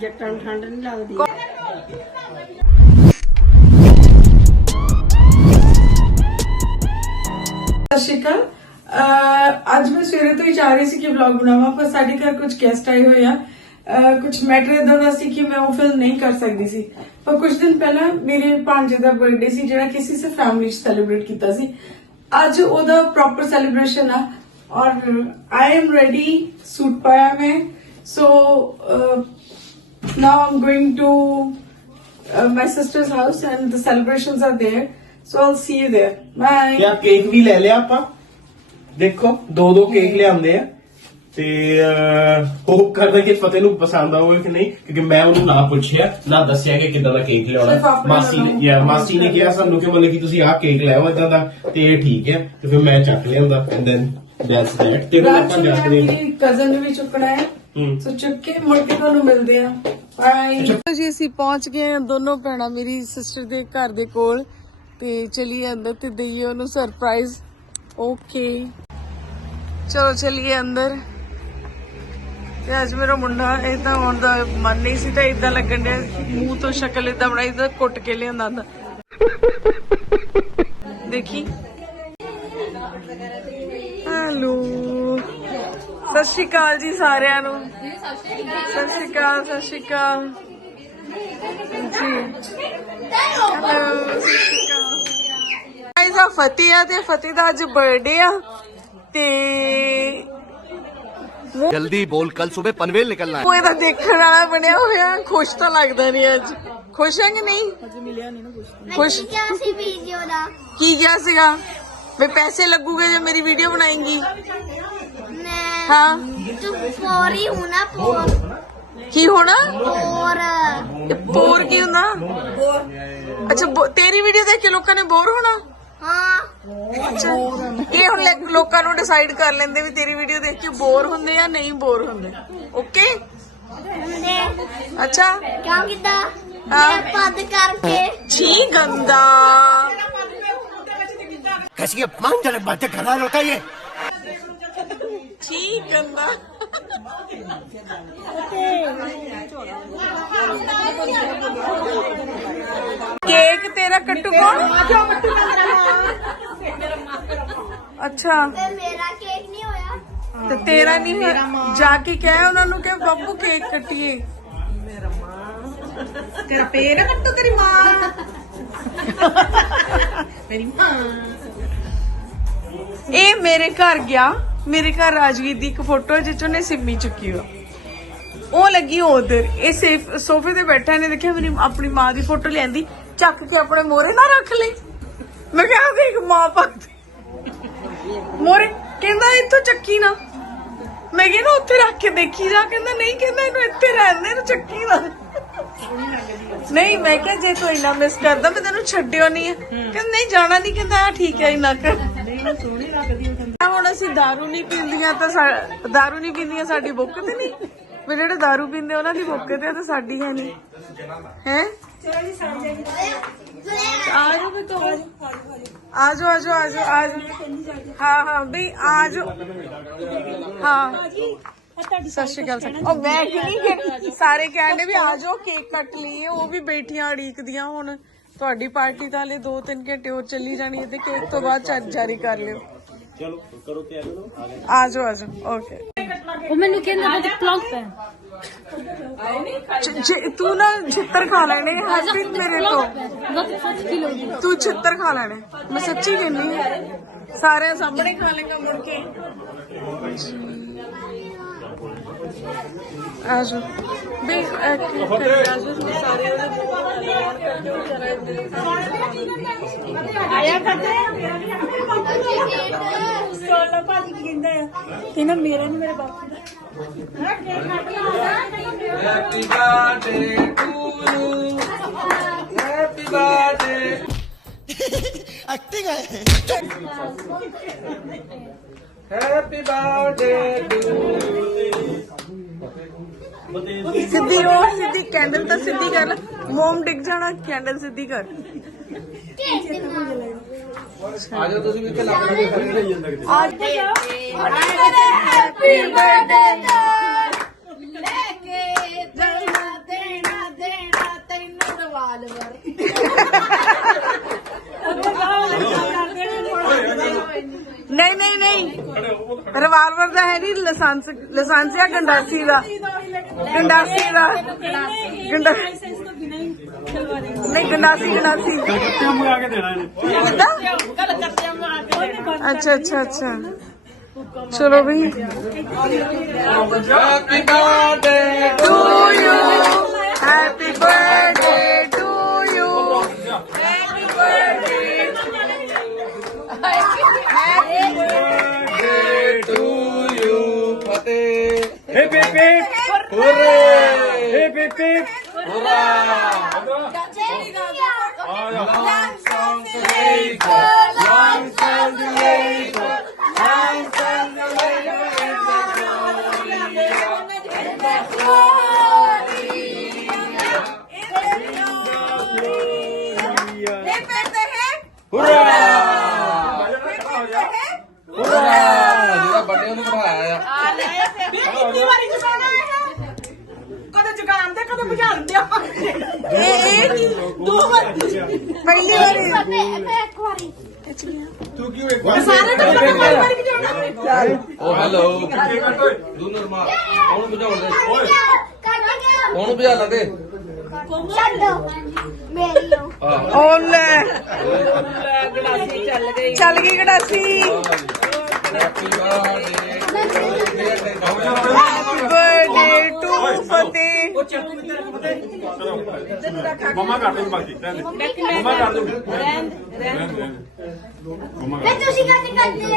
ਜੱਟਾਂ ਨੂੰ ਠੰਡ ਨਹੀਂ ਲੱਗਦੀ। ਸਤਿ ਸ਼੍ਰੀ ਅਕਾਲ। ਅਹ ਅੱਜ ਮੈਂ ਸਵੇਰੇ ਤੋਂ ਹੀ ਚਾਹ ਰਹੀ ਸੀ ਕਿ ਵਲੌਗ ਬਣਾਵਾਂ, ਪਰ ਸਾਡੇ ਘਰ ਕੁਝ ਗੈਸਟ ਆਏ ਹੋਏ ਆ। ਅਹ ਕੁਝ ਮੈਟਰ ਇਦਾਂ ਦਾ ਸੀ ਕਿ ਮੈਂ ਉਹ ਫਿਲਮ ਨਹੀਂ ਕਰ ਸਕਦੀ ਸੀ। ਪਰ ਕੁਝ ਦਿਨ ਪਹਿਲਾਂ ਮੇਰੇ ਭਾਂਜੇ ਦਾ ਬਰਥਡੇ ਸੀ, ਜਿਹੜਾ ਕਿ ਅਸੀਂ ਫੈਮਿਲੀ 'ਚ ਸੈਲੀਬ੍ਰੇਟ ਕੀਤਾ ਸੀ। ਅੱਜ ਉਹਦਾ ਪ੍ਰੋਪਰ ਸੈਲੀਬ੍ਰੇਸ਼ਨ ਆ। ਔਰ ਆਈ ਐਮ ਰੈਡੀ ਸੂਟ ਪਾਇਆ ਮੈਂ। So Now I'm going to uh, my sister's house and the celebrations are there. So I'll see you there. Bye. Yeah cake ਵੀ ਲੈ ਲਿਆ ਆਪਾਂ ਦੇਖੋ ਦੋ ਦੋ ਕੇਕ ਲਿਆਂਦੇ ਆ ਤੇ ਹੋਪ ਮੈਂ ਉਹਨੂੰ ਨਾ ਪੁੱਛਿਆ ਨਾ ਦੱਸਿਆ ਦਾ ਕੇਕ ਲਿਆਉਣਾ ਮਾਸੀ ਨੇ ਮਾਸੀ ਨੇ ਕਿਹਾ ਆਹ ਕੇਕ ਲਿਆਓ ਇਦਾਂ ਦਾ ਠੀਕ ਹੈ ਮੈਂ ਚੱਕ ਲਿਆਉਂਦਾ ਐਂਡ ਕਜ਼ਨ ਵੀ ਚੁੱਕਣਾ ਹੈ ਚੁੱਕ ਕੇ ਮੁੜ ਕੇ ਤੁਹਾਨੂੰ ਮਿਲਦੇ ਆ। ਬਾਏ ਜੀ, ਅਸੀਂ ਪਹੁੰਚ ਗਏ ਹਾਂ ਦੋਨੋਂ ਭੈਣਾਂ ਮੇਰੀ ਸਿਸਟਰ ਦੇ ਘਰ ਦੇ ਕੋਲ। ਤੇ ਚਲੀਏ ਅੰਦਰ ਤੇ ਦਈਏ ਉਹਨੂੰ ਸਰਪ੍ਰਾਈਜ਼ ਓਕੇ ਚਲੋ, ਚਲੀਏ ਅੰਦਰ। ਤੇ ਅੱਜ ਮੇਰਾ ਮੁੰਡਾ ਇਦਾਂ ਹੋਣ ਦਾ ਮਨ ਨਹੀਂ ਸੀ ਤਾਂ ਇਦਾਂ ਲੱਗਣ ਡਿਆ। ਮੂੰਹ ਤੋਂ ਸ਼ਕਲ ਇਦਾਂ ਬਣਾਈ ਤਾਂ ਕੁੱਟ ਕੇ ਲਿਆਂਦਾ ਹੁੰਦਾ ਦੇਖੀ। ਹੈਲੋ ਸਤਿ ਸ਼੍ਰੀ ਅਕਾਲ ਜੀ ਸਾਰਿਆਂ ਨੂੰ। ਸਤਿ ਸ਼੍ਰੀ ਅਕਾਲ ਸਤਿ ਸ਼੍ਰੀ ਅਕਾਲ। ਜੀ। ਹੈਲੋ ਸਤਿ ਸ਼੍ਰੀ ਅਕਾਲ। ਗਾਇਸ ਆ ਫਤਿਹ ਆ ਤੇ ਫਤਿਹ ਦਾ ਅੱਜ ਬਰਥਡੇ ਆ ਤੇ ਜਲਦੀ ਬੋਲ ਕੱਲ ਸਵੇਰ ਪਨਵੇਲ ਨਿਕਲਣਾ ਹੈ। ਉਹ ਇਹਦਾ ਦੇਖਣ ਵਾਲਾ ਬਣਿਆ ਹੋਇਆ ਖੁਸ਼ ਤਾਂ ਲੱਗਦਾ ਨਹੀਂ ਅੱਜ। ਖੁਸ਼ ਹੈ ਕਿ ਨਹੀਂ? ਖੁਸ਼। ਕੀ ਗਿਆ ਸੀਗਾ? ਵੀ ਪੈਸੇ ਲੱਗੂਗੇ ਜੇ ਮੇਰੀ ਵੀਡੀਓ ਬਣਾਏਗੀ। ਹਾਂ ਤੂੰ ਪੋਰੀ ਹੁਣਾ ਪੋਰ ਕੀ ਹੋਣਾ ਪੋਰ ਇਹ ਬੋਰ ਕੀ ਹੁੰਦਾ ਅੱਛਾ ਬੋ- ਤੇਰੀ ਵੀਡੀਓ ਦੇਖ ਕੇ ਲੋਕਾਂ ਨੇ ਬੋਰ ਹੋਣਾ ਹਾਂ ਅੱਛਾ ਇਹ ਹੁਣ ਲੈ- ਲੋਕਾਂ ਨੂੰ ਡਿਸਾਈਡ ਕਰ ਲੈਂਦੇ ਵੀ ਤੇਰੀ ਵੀਡੀਓ ਦੇਖ ਕੇ ਬੋਰ ਹੁੰਦੇ ਜਾਂ ਨਹੀਂ ਬੋਰ ਹੁੰਦੇ ਓਕੇ ਹੁੰਦੇ ਅੱਛਾ ਕਿਉਂ ਕਿਦਾਂ ਹਾਂ। ਮੈਂ ਪੱਦ ਕਰਕੇ ਛੀ ਗੰਦਾ कैसी ये मान चले बातें कर रहा लड़का ये ਛੀ ਗੰਦਾ ਕੇਕ ਤੇਰਾ ਕੱਟੂ ਕੌਣ? ਅੱਛਾ। ਤੇ ਮੇਰਾ ਕੇਕ ਨਹੀਂ ਹੋਇਆ? ਤੇ ਤੇਰਾ ਨਹੀਂ ਹੈ ਜਾ ਕੇ ਕਹਿ ਉਹਨਾਂ ਨੂੰ ਕਿ ਬੱਬੂ ਕੇਕ ਕੱਟੀਏ। ਤੇਰਾ ਪੇਰ ਕੱਟੋ ਤੇਰੀ ਮਾਂ। ਮੇਰੀ ਮਾਂ। ਇਹ ਮੇਰੇ ਘਰ ਗਿਆ। ਮੇਰੇ ਘਰ ਰਾਜਵੀਰ ਦੀ ਇੱਕ ਫੋਟੋ ਜਿੱਚ ਉਹਨੇ ਸਿੰਮੀ ਚੁੱਕੀ ਹੋ ਉਹ ਲੱਗੀ ਉਧਰ। ਇਹ ਸੇਫ, ਸੋਫੇ ਤੇ ਬੈਠਾ ਨੇ ਦੇਖਿਆ ਮੇਰੀ ਆਪਣੀ ਮਾਂ ਦੀ ਫੋਟੋ ਲਿਆਂਦੀ। ਚੱਕ ਕੇ ਆਪਣੇ ਮੋਰੇ ਨਾ ਰੱਖ ਲਈ। ਮੈਂ ਕਿਹਾ ਦੇਖ ਮਾਂ ਭਗਤ ਮੋਰੇ ਕਹਿੰਦਾ, ਇੱਥੋਂ ਚੱਕੀ ਨਾ। ਮੈਂ ਕਿਹਾ, ਨਾ ਉੱਥੇ ਰੱਖ ਕੇ ਦੇਖੀ ਜਾ। ਕਹਿੰਦਾ, ਨਹੀਂ, ਕਹਿੰਦਾ, ਇਹਨੂੰ ਇੱਥੇ ਰਹਿਣ ਦੇ, ਇਹਨੂੰ ਚੱਕੀ ਨਾ। ਨਹੀਂ ਮੈਂ ਕਿਹਾ ਜੇ ਤੂੰ ਇੰਨਾ ਮਿਸ ਕਰਦਾ ਮੈਂ ਤੈਨੂੰ ਛੱਡਿਓ ਨਹੀਂ ਹੈ ਕਹਿੰਦਾ ਨਹੀਂ ਜਾਣਾ ਨਹੀਂ ਕਹਿੰਦਾ ਆ ਠੀਕ ਹੈ ਇੰਨਾ ਕਰ ਹੁਣ ਅਸੀਂ दारू ਨਹੀਂ ਪੀਂਦੀਆਂ ਤਾਂ ਸਾ- दारू ਨਹੀਂ ਪੀਂਦੀਆਂ ਸਾਡੀ ਬੁੱਕ ਤੇ ਨਹੀਂ ਵੀ ਜਿਹੜੇ दारू ਪੀਂਦੇ ਉਹਨਾਂ ਦੀ ਬੁੱਕ ਤੇ ਆ ਤਾਂ ਸਾਡੀ ਹੈ ਨਹੀਂ ਹੈ ਆ ਜਾਓ ਵੀ ਤੋ ਆ ਜਾਓ ਆ ਜਾਓ ਆ ਜਾਓ ਆ ਜਾਓ ਹਾਂ ਹਾਂ ਵੀ ਆ ਜਾਓ ਹਾਂ ਸਤਿ ਸ਼੍ਰੀ ਅਕਾਲ ਸਰ। ਉਹ ਮੈਂ ਕਿ ਨਹੀਂ ਕਿ ਸਾਰੇ ਕਹਿੰਦੇ ਵੀ ਆ ਜਾਓ ਕੇਕ ਕੱਟ ਲਈਏ। ਉਹ ਵੀ ਬੈਠੀਆਂ ਅੜੀਕਦੀਆਂ ਹੁਣ। ਤੁਹਾਡੀ ਪਾਰਟੀ ਤਾਂ ਹਲੇ 2-3 ਘੰਟੇ ਹੋਰ ਚੱਲੀ ਜਾਣੀ ਹੈ ਤੇ ਕੇਕ ਤੋਂ ਬਾਅਦ ਚੱਲ ਜਾਰੀ ਕਰ ਲਿਓ। ਚਲੋ ਕਰੋ ਤੇ ਆ ਜਾਓ ਆ ਜਾਓ ਓਕੇ। ਉਹ ਮੈਨੂੰ ਕਹਿੰਦਾ ਮੈਂ ਕਲੌਕ ਪੈ। ਜੇ। ਤੂੰ ਨਾ ਛਿੱਤਰ ਖਾ ਲੈਣੇ ਹਰਪ੍ਰੀਤ ਮੇਰੇ ਤੋਂ। ਬਹੁਤ ਸੱਚ ਕੀ ਲੋਗੀ ਤੂੰ ਛਿੱਤਰ ਖਾ ਲੈਣੇ। ਮੈਂ ਸੱਚੀ ਕਹਿੰਨੀ ਹਾਂ। ਸਾਰਿਆਂ ਸਾਹਮਣੇ ਖਾ ਲੇਗਾ ਮੁੜ ਕੇ। ਆਜੋ। ਬਈ ਆਜੋ ਸਾਰੇ ਆਇਆ ਕਹਿੰਦਾ ਆ? ਕਹਿੰਦਾ ਮੇਰਾ ਬਾਪੂ ਹੈਪੀ ਬਰਥਡੇ ਟੂ ਸਿੱਧੀ ਰੋ ਸਿੱਧੀ ਕੈਂਡਲ ਤਾਂ ਸਿੱਧੀ ਕਰ ਲੈ। ਮੋਮ ਡਿੱਗ ਜਾਣਾ ਕੈਂਡਲ ਸਿੱਧੀ ਕਰ। ਆ ਜਾਓ ਤੁਸੀਂ ਵੀ ਇੱਥੇ ਲੱਗ ਰਹੇ ਹੋ ਖੜੇ ਜਾਂਦਾ ਕਿਤੇ। ਆ ਜਾਓ। ਹੈਪੀ ਬਰਥਡੇ ਟੂ ਲੈ ਕੇ ਦੇਣਾ ਦੇਣਾ ਦੇਣਾ ਤੈਨੂੰ ਰਵਾਲ ਵਰ ਉਹ ਗਾਉਂ ਲੱਗਾ ਕਰਦੇ ਨੇ ਨਹੀਂ ਨਹੀਂ ਨਹੀਂ। ਰਿਵਾਲਵਰ ਦਾ ਹੈ ਨਹੀਂ ਲਾਇਸੈਂਸ ਲਾਇਸੈਂਸ ਹੈ ਗੰਡਾਸੀ ਦਾ। ਗੰਡਾਸੀ ਦਾ। ਗੰਡਾਸੀ ਨਹੀਂ, ਗੰਡਾਸੀ ਗੰਡਾਸੀ। ਕੱਤੇ ਮੂ ਆ ਕੇ ਦੇਣਾ ਇਹਨੇ ਕਿੱਦਾਂ? ਕੱਲ ਕੱਤੇ ਮੂ ਆ ਕੇ ਅੱਛਾ ਅੱਛਾ ਅੱਛਾ। ਚਲੋ ਵੀ। ਹੁਰੇ ਹੇ ਬੇਬੇ ਜਿਹੜਾ ਵੱਡੇ ਉਹਨੂੰ ਬਿਠਾਇਆ ਆ ਕਿੰਨੀ ਵਾਰੀ ਚੁਕਾਉਣਾ ਹੈ ਕਦੇ ਚੁਕਾਉਣ ਦੇ ਕਦੇ ਬੁਝਾ ਦਿੰਦੇ ਇਹ ਇਹ ਦੋ ਵਾਰੀ ਪਹਿਲੀ ਵਾਰੀ। ਇੱਕ ਵਾਰੀ। ਸਾਰੇ ਟੱਬਰ ਨੂੰ ਮਾਰ ਮਾਰ ਕੇ ਜਾਣਾ। ਓ ਹੈਲੋ ਦੂਨਰ ਮਾਰ ਉਹਨੂੰ ਬੁਝਾਉਣ ਦੇ? ਕੱਟ ਗਿਆ ਉਹਨੂੰ ਬੁਝਾ ਲੈਂਦੇ ਛੱਡੋ ਮੇਰੀ ਉਹ ਆਹ। ਓ ਲੈ ਚੱਲ ਗਈ। ਬਰਥਡੇ ਹੈਪੀ ਬਰਥਡੇ ਟੂ ਫਤਿਹ ਮਮਾ ਕਰ ਦੂੰ ਬਾਕੀ ਰਹਿਣ ਦੇ ਮਮਾ ਕਰ ਦੂੰ ਰਹਿਣ ਮਮਾ ਮੈਂ ਤੁਸੀਂ ਕੱਟ ਕਰਦੇ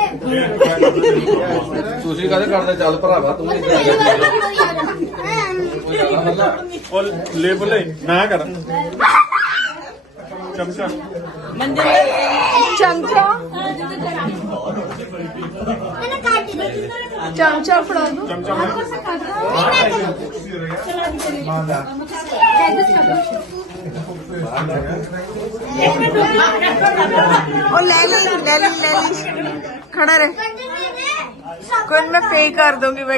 ਤੁਸੀਂ ਕਦੇ ਕਰਦੇ ਚੱਲ ਭਰਾਵਾ ਤੂੰ ਨਹੀਂ ਮੇਰੀ ਵਾਰ ਕਰਦਾ ਕੱਟ ਉਹ ਲੇਬਲ ਲੈ ਨਾ ਕਰ ਚਮਚਾ ਚਮਚਾ ਮੈਨੂੰ चमचा फड़ा दो। खड़ा रहे। कोई मैं पे कर दूँगी मैं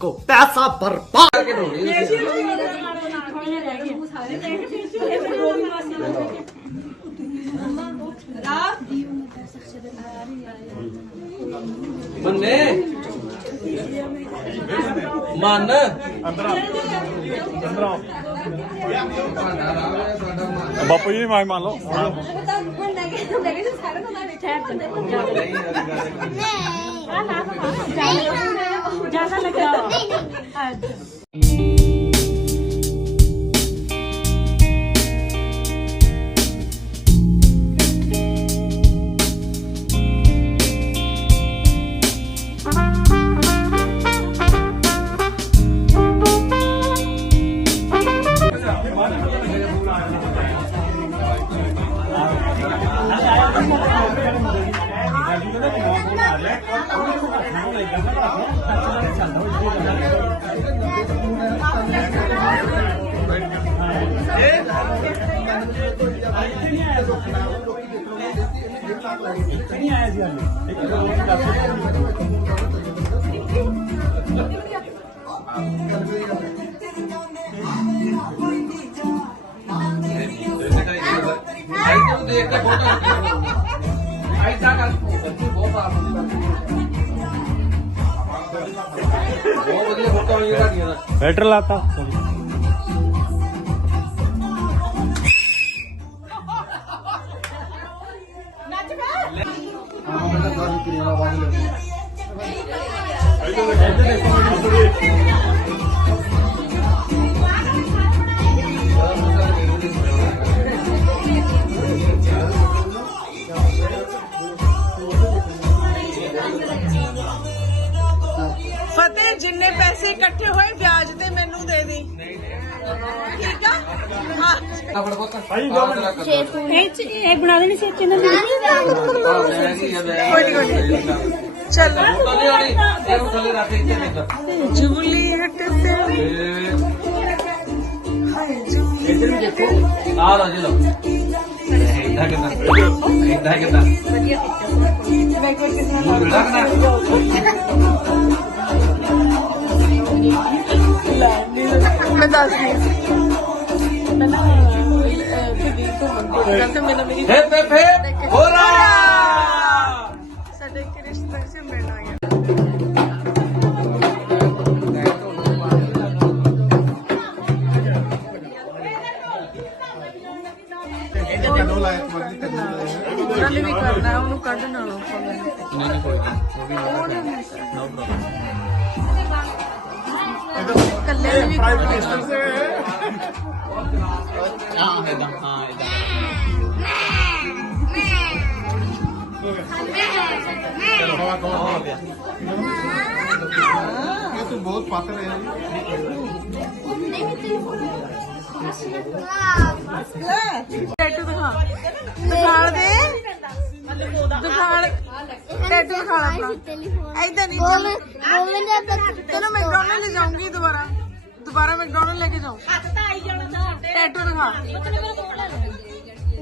को पैसा बर्बाद ਮੰਨੇ? ਮਨ। ਬਾਪੂ ਜੀ ਮਾਈ ਮੰਨ ਲਓ। ਜ਼ਿਆਦਾ ਲੱਗਾ ਆਈਆਂ ਤੁਹਾਡੀਆਂ ਦਾ ਬੈਟਰ ਲਾਤਾ ਹਾਂ ਮੈਂ ਤਾਂ ਗੱਲ ਕਰੀ ਨਾ ਫਤਿਹ ਜਿੰਨੇ ਪੈਸੇ ਇਕੱਠੇ ਹੋਏ ਵਿਆਜ ਤੇ ਮੈਨੂੰ ਦੇ ਦੇ। ਠੀਕ ਆ? ਭਾਈ ਇਹ ਇਹ ਬਣਾ ਦੇਣੀ ਸੀ ਕਿੰਨਾ ਦੀ ਕੋਈ ਨੀ, ਕੋਈ ਨੀ। ਚੱਲ। ਇਹਨੂੰ ਥੱਲੇ ਰੱਖ ਇੱਥੇ ਦੇਖ ਜੂਲੀਅਟ ਤੇ ਇੱਧਰ ਵੀ ਦੇਖੋ। ਆ ਲਓ ਜੀ ਲਓ। ਇਦਾਂ ਕਿਦਾਂ? ਇਦਾਂ ਕਿਦਾਂ? ਮਿਲਾ ਕਿਦਾਂ ਮੈਂ ਦੱਸ ਰਹੀ ਮੈਂ ਦੱਸਦੀ ਮੈਂ ਨਾ ਦੀਦੀ ਘੁੰਮਣ ਦੇ ਜਾਂ ਤੇ ਮੇਰਾ ਮੇਰੀ ਹੇ ਪੇ ਪੇ ਹੋਰਾ ਸਾਡੇ ਕ੍ਰਿਸ਼ਨ ਸਿੰਘ ਮਿਲਣ ਆ ਗਿਆ ਉਹਨੇ ਵੀ ਕਰਨਾ ਉਹਨੂੰ ਕੱਢ ਨਾ ਲੋ ਨਹੀਂ ਨਹੀਂ ਕੋਈ ਨਹੀਂ। ਉਹ ਵੀ ਨਾ ਨੋ ਪ੍ਰੋਬਲਮ ਪ੍ਰਾਈਮ ਮਿਨਿਸਟਰ ਸੇ ਹਾਂ ਇਦਾਂ ਹਾਂ ਇਦਾਂ ਚਲੋ ਹਵਾ ਕੌਣ ਹੋ ਗਿਆ ਇਹ ਤੂੰ ਬਹੁਤ ਪੱਕ ਰਿਹਾ ਟੈਟੂ ਦਿਖਾ ਦਿਖਾਣ ਦੇ ਦਿਖਾਣ। ਟੈਟੂ ਦਿਖਾ ਆਪਣਾ। ਐਦਾਂ ਨਹੀਂ ਚੱਲ ਗੋਵਿੰਦ ਦਾ ਤੈਨੂੰ ਮੈਕਡੋਨਲਡ ਲੈ ਜਾਊਂਗੀ ਦੁਬਾਰਾ। ਦੁਬਾਰਾ ਮੈਕਡੋਨਲਡ ਲੈ ਕੇ ਜਾਊਂ। ਹੱਥ ਤਾਂ ਆਈ ਜਾਣਾ ਤੁਹਾਡੇ ਟੈਟੂ ਦਿਖਾ।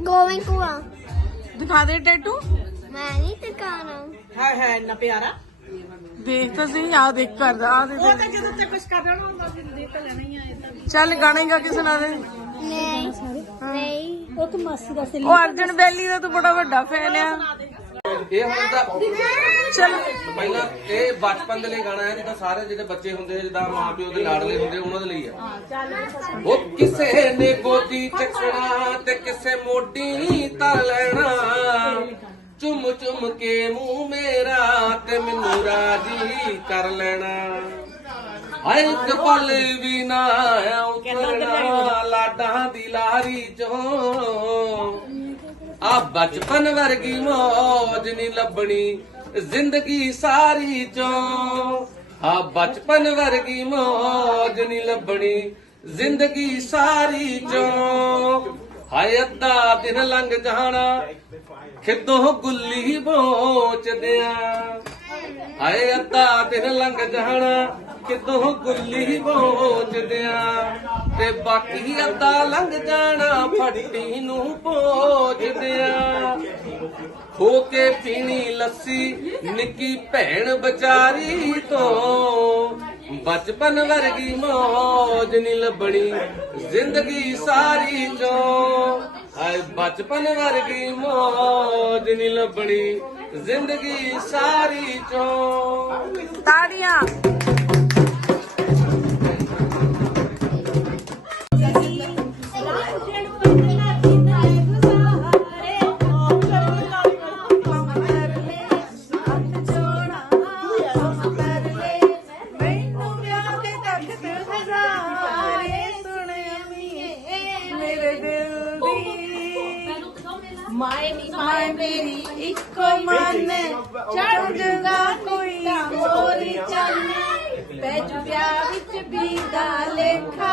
ਗੋਵਿੰਦ ਕੁਆ ਦਿਖਾ ਦੇ ਟੈਟੂ। ਮੈਂ ਨਹੀਂ ਟਿਕਾਣਾ ਹਾਏ ਹਾਏ ਇੰਨਾ ਪਿਆਰਾ। ਦੇਖ ਤਾਂ ਸਹੀ ਆ ਦੇਖ ਕਰਦਾ ਆ ਦੇ ਉਹ ਤਾਂ ਜਦੋਂ ਤੇ ਕੁਝ ਕਰ ਦੇਣਾ ਹੁੰਦਾ ਫਿਰ ਦੇਖ ਤਾਂ ਲੈਣਾ ਹੀ ਆ ਇਹ ਤਾਂ ਚੱਲ ਗਾਣਾ ਗਾ ਕੇ ਸੁਣਾ ਦੇ। ਨਹੀਂ। ਨਹੀਂ ਉਹ ਤਾਂ ਮਾਸੀ ਦਾ ਸੀ ਉਹ ਅਰਜਨ ਬੈਲੀ ਦਾ ਤੂੰ ਬੜਾ ਵੱਡਾ ਫੈਨ ਆ। ਇਹ ਹੁਣ ਤਾਂ ਚੱਲ ਪਹਿਲਾਂ ਇਹ ਬਚਪਨ ਦੇ ਲਈ ਗਾਣਾ ਹੈ ਜਿੱਦਾਂ ਸਾਰੇ ਜਿਹੜੇ ਬੱਚੇ ਹੁੰਦੇ ਜਿੱਦਾਂ ਮਾਂ ਪਿਓ ਦੇ ਲਾਡਲੇ ਹੁੰਦੇ ਉਹਨਾਂ ਦੇ ਲਈ ਆ। ਉਹ ਕਿਸੇ ਨੇ ਗੋਦੀ ਚੱਕਣਾ ਤੇ ਕਿਸੇ ਮੋਢੀ ਤਰ ਲੈਣਾ। ਚੁੰਮ ਚੁੰਮ ਕੇ ਮੂੰਹ ਮੇਰਾ ਤੇ ਮੈਨੂੰ ਰਾਜੀ ਕਰ ਲੈਣਾ। ਹਾਏ ਇੱਕ ਪਲ ਵੀ ਨਾ ਉਤਰਨਾ ਲਾਡਾਂ ਦੀ ਲਾਰੀ ਚੋਂ। ਆ ਬਚਪਨ ਵਰਗੀ ਮੌਜ ਨਹੀਂ ਲੱਭਣੀ ਜ਼ਿੰਦਗੀ ਸਾਰੀ ਚੋਂ। ਆ ਬਚਪਨ ਵਰਗੀ ਮੌਜ ਨਹੀਂ ਲੱਭਣੀ ਜ਼ਿੰਦਗੀ ਸਾਰੀ ਚੋਂ। ਹਾਏ ਅੱਧਾ ਦਿਨ ਲੰਘ ਜਾਣਾ ਖਿੱਦੋਂ ਗੁੱਲੀ ਬੋਚਦਿਆਂ। ਹਾਏ ਅੱਧਾ ਦਿਨ ਲੰਘ ਜਾਣਾ ਕਿਦੋਂ ਗੁੱਲੀ ਬੋਝਦਿਆਂ ਤੇ ਬਾਕੀ ਅੱਧਾ ਲੰਘ ਜਾਣਾ, ਫੱਟੀ ਨੂੰ ਪੋਜਦਿਆਂ ਹੋ ਕੇ ਪੀਣੀ ਲੱਸੀ, ਨਿੱਕੀ ਭੈਣ ਵਿਚਾਰੀ ਤੋਂ। बचपन वर्गी मौज नी लभगी सारी जो बचपन वर्गी मौज नी लभण ज़िंदगी सारी जो ताद ਮਾਏ ਮਾਏ ਮੇਰੀ ਇੱਕੋ ਮਨ ਚੜ ਜਗਾ ਕੋਈ ਮੋਰੀ ਚੰਨ ਪੈ ਜੁਗਿਆ ਵਿੱਚ ਵੀ ਦਾ ਲੇਖਾ।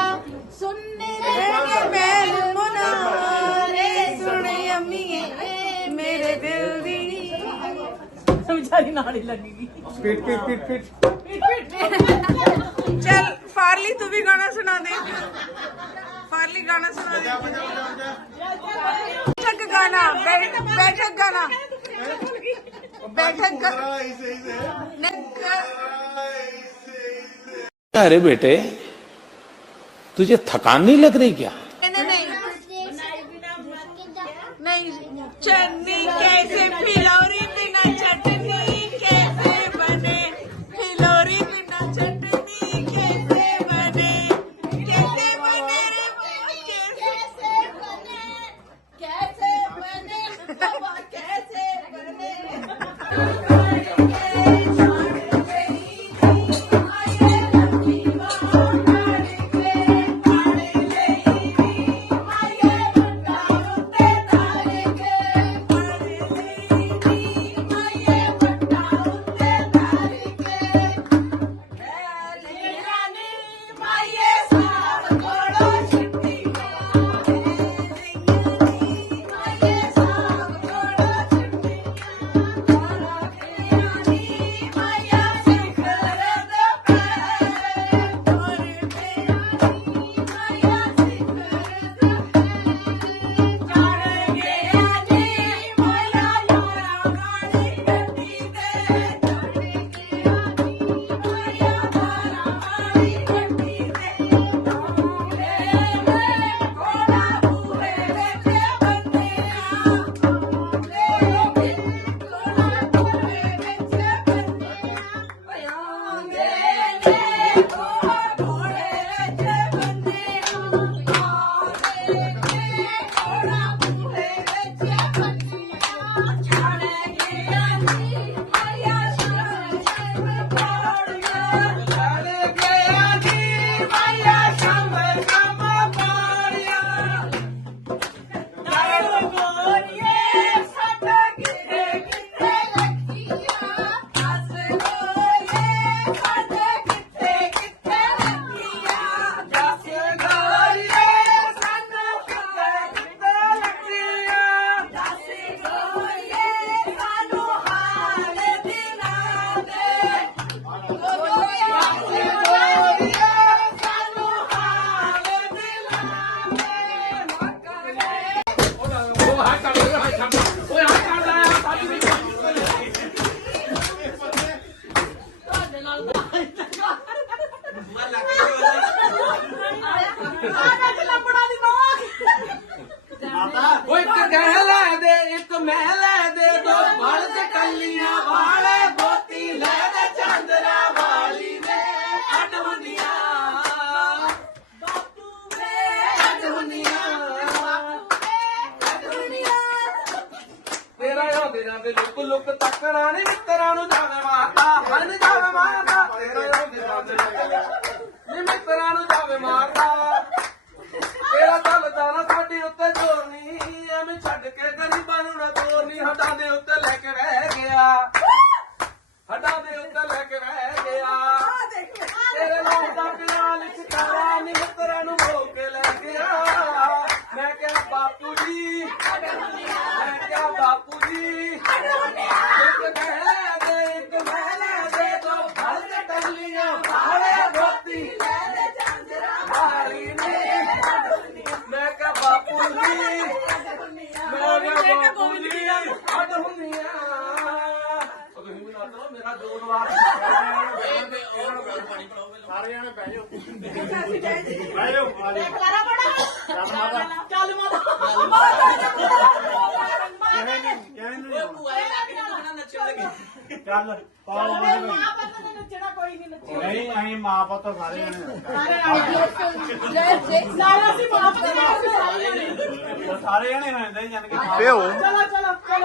ਸੁਣਨੇ ਰਹੇ ਮੈਲ ਮੁਨਾਰੇ। ਸੁਣੇ ਅੰਮੀਏ ਮੇਰੇ ਦਿਲ ਦੀ। ਵਿਚਾਰੀ ਨਾਲ ਹੀ ਲੱਗੇਗੀ ਪਿੱਟ ਪਿੱਟ ਪਿੱਟ ਪਿੱਟ ਚੱਲ ਫਾਰਲੀ ਤੂੰ ਵੀ ਗਾਣਾ ਸੁਣਾ ਦੇ। ਫਾਰਲੀ ਗਾਣਾ ਸੁਣਾ ਦੇ। बैठक गाना बैठक गाना। बैठक अरे बेटे तुझे थकान नहीं लग रही क्या? ਲੁੱਕ ਤੱਕਣਾ ਨੀ ਮਿੱਤਰਾਂ ਨੂੰ ਜਾ ਮਾਰਦਾ ਹਨ ਜਾਵੇ ਮਾਰਦਾ ਤੇਰੇ ਹੁੰਦੇ ਬੰਦ ਨੀ ਮਿੱਤਰਾਂ ਨੂੰ ਜਾਵੇ ਮਾਰਦਾ ਤੇਰਾ ਚੱਲਦਾ ਨਾ ਸਾਡੀ ਉੱਤੇ ਜ਼ੋਰ ਨਹੀਂ ਐਵੇਂ ਛੱਡ ਕੇ ਗਰੀਬਾਂ ਨੂੰ ਨਾ ਤੋਰ ਨਹੀਂ ਹੱਡਾਂ ਦੇ ਉੱਤੇ ਲੈ ਕੇ ਰਹਿ ਗਿਆ ਹੱਡਾਂ ਦੇ ਉੱਤੇ ਲੈ ਕੇ ਰਹਿ ਗਿਆ ਤੇਰੇ ਨਾਮ ਦਾ ਪਿਆਰ ਲਿਖਕਾਰਾ ਨੀ ਮਿੱਤਰਾਂ ਨੂੰ ਮੋਹ ਕੇ ਲੈ ਗਿਆ ਮੈਂ ਕਿਹਾ ਬਾਪੂ ਜੀ ਮੈਂ ਕਿਹਾ ਬਾਪੂ ਜੀ ਇੱਕ ਮਹਿਲਾ ਦੇ ਇੱਕ ਮਹਿਲਾ ਦੇ ਦੋ ਫਲ ਦੇ ਟੱਲੀਆਂ ਬਾਹਲੇ ਧੋਤੀ ਲੈ ਦੇ ਚਾਂਦਰਾ ਬਾਹਰੀ ਨੇ ਮੈਂ ਕਿਹਾ ਬਾਪੂ ਜੀ ਮੈਂ ਕਿਹਾ ਬਾਪੂ ਜੀ ਅੱਡ ਹੁੰਦੀਆਂ ਉਹ ਤੁਸੀਂ ਵੀ ਨਾ ਕਰੋ ਮੇਰਾ ਦੋ ਦਵਾਰ ਕਲਾਰਾ ਬੜਾ ਚੱਲ ਮਾਤਾ ਚੱਲ ਪਾਓ ਮਾਂ ਪਤਾ ਨੇ ਨੱਚਣਾ ਕੋਈ ਨਹੀਂ ਨੱਚਣਾ ਨਹੀਂ ਅਸੀਂ ਮਾਂ ਪੁੱਤ ਸਾਰੇ ਜਣੇ ਸਾਰੇ ਜਣੇ ਸਾਰੇ ਜਣੇ ਹੁੰਦੇ ਜਾਨ ਕੇ ਚਲੋ ਚਲੋ ਚਲੋ।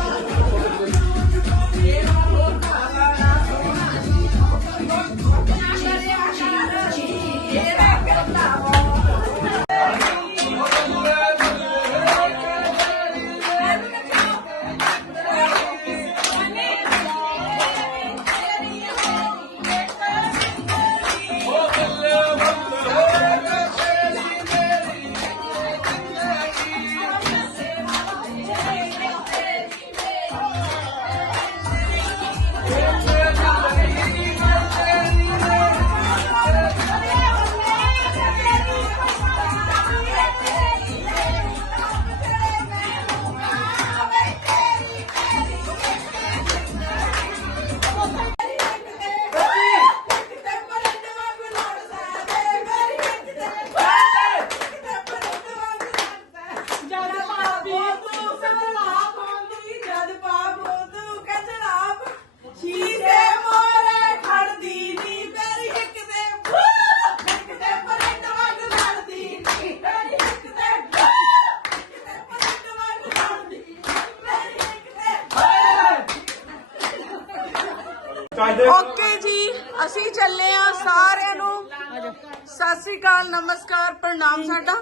ਅਕਾਲ ਨਮਸਕਾਰ ਪ੍ਰਣਾਮ ਸਾਡਾ।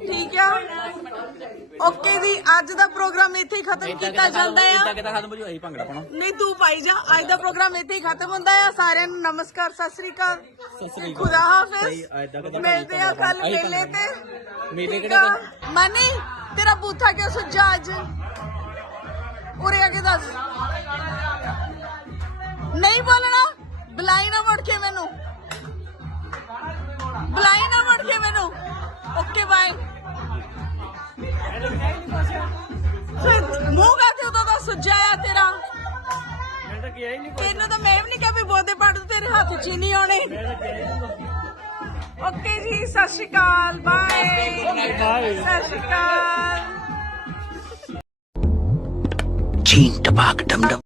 ਠੀਕ ਆ? ਓਕੇ ਜੀ ਅੱਜ ਦਾ ਪ੍ਰੋਗਰਾਮ ਇੱਥੇ ਹੀ ਖਤਮ ਕੀਤਾ ਜਾਂਦਾ ਆ। ਕਿਤਾ ਖਤਮ ਹੋ ਭੰਗੜਾ ਪਾਉਣਾ। ਨਹੀਂ ਤੂੰ ਪਾਈ ਜਾ। ਅੱਜ ਦਾ ਪ੍ਰੋਗਰਾਮ ਇੱਥੇ ਹੀ ਖਤਮ ਹੁੰਦਾ ਆ। ਸਾਰਿਆਂ ਨੂੰ ਨਮਸਕਾਰ ਸਤਿ ਸ੍ਰੀ ਅਕਾਲ। ਖੁਦਾ ਹਾਫਿਜ਼। ਮਿਲਦੇ ਆ ਕੱਲ ਮੇਲੇ ਤੇ। ਮੇਲੇ ਆ? ਮਨੀ ਤੇਰਾ ਬੂਥਾ ਕਿਉਂ ਸੁੱਜਾ ਅੱਜ? ਉਰੇ ਆ ਕੇ ਦੱਸ। ਨਹੀਂ ਬੋਲਣਾ? ਬੁਲਾਈ ਨਾ ਮੁੜ ਕੇ ਮੈਨੂੰ। ਬੁਲਾਈ ਨਾ ਮੁੜ ਕੇ ਮੈਨੂੰ। ਓਕੇ ਬਾਏ ਫਿਰ ਮੂੰਹ ਕਾਤੇ ਉਦੋਂ ਦਾ ਸੁਜਾਇਆ ਤੇਰਾ। ਤੈਨੂੰ ਤਾਂ ਮੈਂ ਵੀ ਨਹੀਂ ਕਿਹਾ ਵੀ ਬੋਦੇ ਪੜ ਤੇਰੇ ਹੱਥ ਚ ਨਹੀਂ ਆਉਣੇ। ਓਕੇ ਜੀ, ਸਤਿ ਸ਼੍ਰੀ ਅਕਾਲ ਬਾਏ ਸਤਿ ਸ਼੍ਰੀ ਅਕਾਲ। ਚੀਨ ਟਪਾਕ ਡਮ ਡਮ।